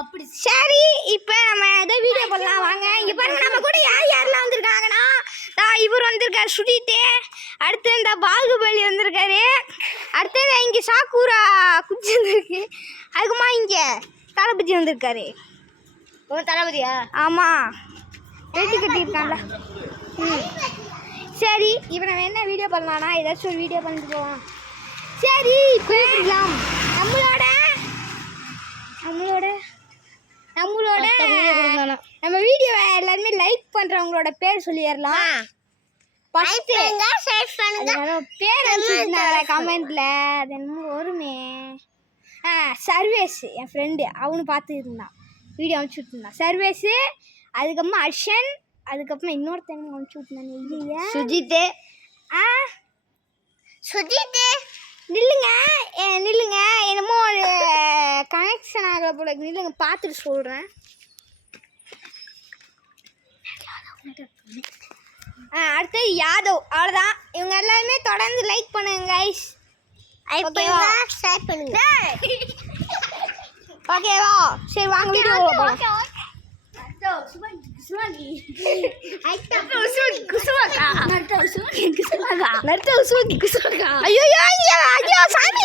அப்படி சரி. இப்போ நம்ம ஏதோ வீடியோ பண்ணலாம் வாங்க. இங்கே பாருங்க நம்ம கூட யாரெல்லாம் வந்திருக்காங்கன்னா இவர் வந்திருக்காரு சுஜித்து, அடுத்து இந்த பாகுபலி வந்திருக்காரு, அடுத்து இங்கே சாக்கூரா குச்சி வந்துருக்கு, அதுக்குமா இங்கே தளபதி வந்திருக்காரு. ஓ தளபதியா? ஆமாம், வெட்டி கட்டியிருக்காங்களா. சரி இப்போ நம்ம என்ன வீடியோ பண்ணலாம்னா ஏதாச்சும் ஒரு வீடியோ பண்ணிட்டு போவோம். சரி இப்போ நம்மளோட நம்ம வீடியோவை எல்லாருமே லைக் பண்ணுறவங்களோட பேர் சொல்லிடலாம். பேர் அனுப்பிச்சிருந்தாங்களே கமெண்ட்ல, அது என்னமோ வருமே. சர்வேஷ் என் ஃப்ரெண்டு, அவனு பார்த்துருந்தான் வீடியோ அனுப்பிச்சி விட்டுருந்தான். சர்வேஷு, அதுக்கப்புறமா அர்ஷன், அதுக்கப்புறமா இன்னொருத்தங்க அனுப்பிச்சி விட்டுருந்தாங்க இல்லையா சுஜித்து. சுஜித்து நில்லுங்க நில்லுங்க, என்னமோ ஒரு கனெக்ஷன் ஆகலை போல, நில்லுங்க பார்த்துட்டு சொல்கிறேன். அடுத்து யாதவ். அவ்வளோதான், இவங்க எல்லாருமே தொடர்ந்து லைக் பண்ணுங்க கைஸ். ஓகேவா? ஷேர் பண்ணுங்க. ஓகேவா? சரி வாங்க வீடியோ போகலாம். ஐயோ சாமி